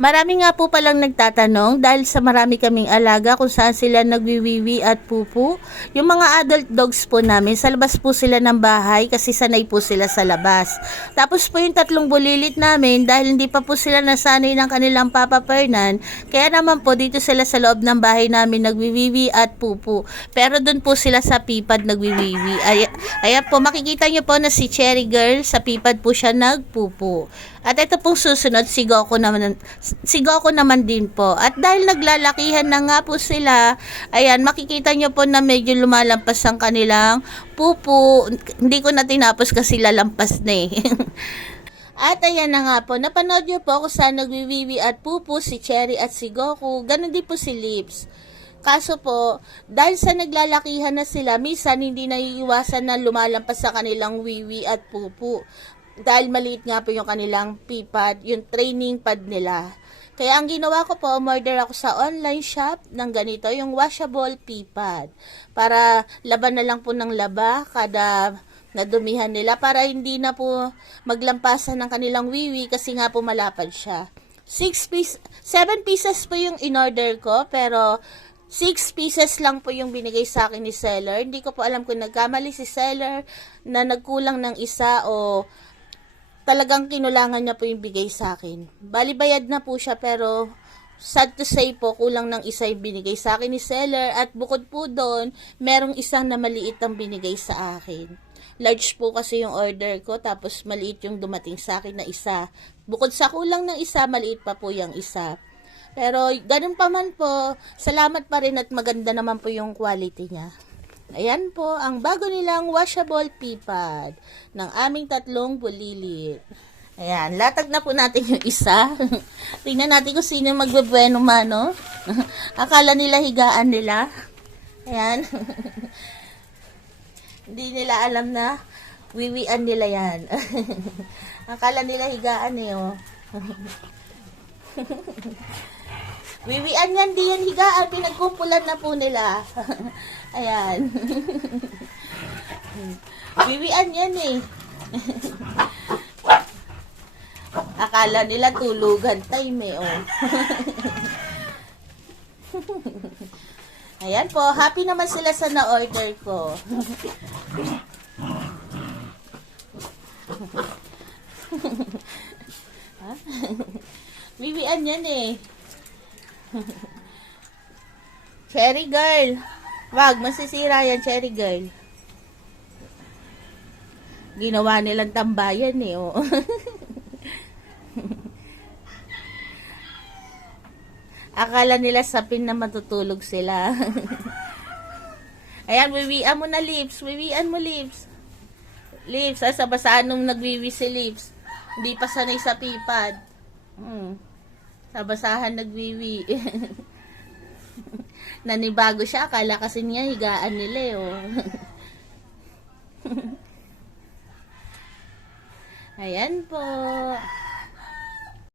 Marami nga po palang nagtatanong dahil sa marami kaming alaga kung saan sila nagwiwiwi at pupu. Yung mga adult dogs po namin, sa labas po sila ng bahay kasi sanay po sila sa labas. Tapos po yung tatlong bulilit namin dahil hindi pa po sila nasanay ng kanilang Papa Fernan, kaya naman po dito sila sa loob ng bahay namin nagwiwiwi at pupu. Pero doon po sila sa pipad nagwiwiwi. Ayan po, makikita nyo po na si Cherry Girl, sa pipad po siya nagpupu. At ito pong susunod, si Goku naman din po. At dahil naglalakihan na nga po sila, ayan, makikita nyo po na medyo lumalampas ang kanilang pupu. Hindi ko na tinapos kasi lalampas na eh. At ayan na nga po, napanood nyo po kung saan nagwiwiwi at pupu si Cherry at si Goku. Ganon din po si Lips. Kaso po, dahil sa naglalakihan na sila, minsan hindi naiiwasan na lumalampas sa kanilang wiwi at pupu. Dahil maliit nga po yung kanilang pipad, yung training pad nila. Kaya ang ginawa ko po, umorder ako sa online shop ng ganito, yung washable pipad. Para laban na lang po ng laba kada nadumihan nila, para hindi na po maglampasan ng kanilang wiwi kasi nga po malapad siya. 7 pieces po yung in-order ko, pero 6 pieces lang po yung binigay sa akin ni seller. Hindi ko po alam kung nagkamali si seller na nagkulang ng isa o talagang kinulangan niya po yung bigay sa akin. Bali bayad na po siya, pero sad to say po, kulang ng isa yung binigay sa akin ni seller. At bukod po doon, merong isang na maliit ang binigay sa akin. Large po kasi yung order ko, tapos maliit yung dumating sa akin na isa. Bukod sa kulang ng isa, maliit pa po yung isa. Pero ganun pa man po, salamat pa rin at maganda naman po yung quality niya. Ayan po ang bago nilang washable pipad ng aming tatlong bulilit. Ayan, latag na po natin yung isa. Tingnan natin kung sino magbebueno mano. Akala nila higaan nila. Ayan. Hindi nila alam na wiwian nila yan. Akala nila higaan eh, oh. Wiwian yan, di yan higaan. Pinagkumpulan na po nila. Ayan. Wiwian yan eh. Akala nila tulugan time eh, oh. Ayan po, happy naman sila sa na-order ko. Wiwian yan eh. Cherry Girl. Wag, masisira yan, Cherry Girl. Ginawa nilang tambayan eh, oh. Akala nila sapin na matutulog sila. Ayan, wiwian mo na, Lips. Wiwian mo, Lips. Lips, sa basaan nung nagwiwi si Lips. Hindi pa sanay sa pipad. Sa basahan nagwiwi. Nanibago siya, akala kasi niya higaan nila eh, oh. Ayan po.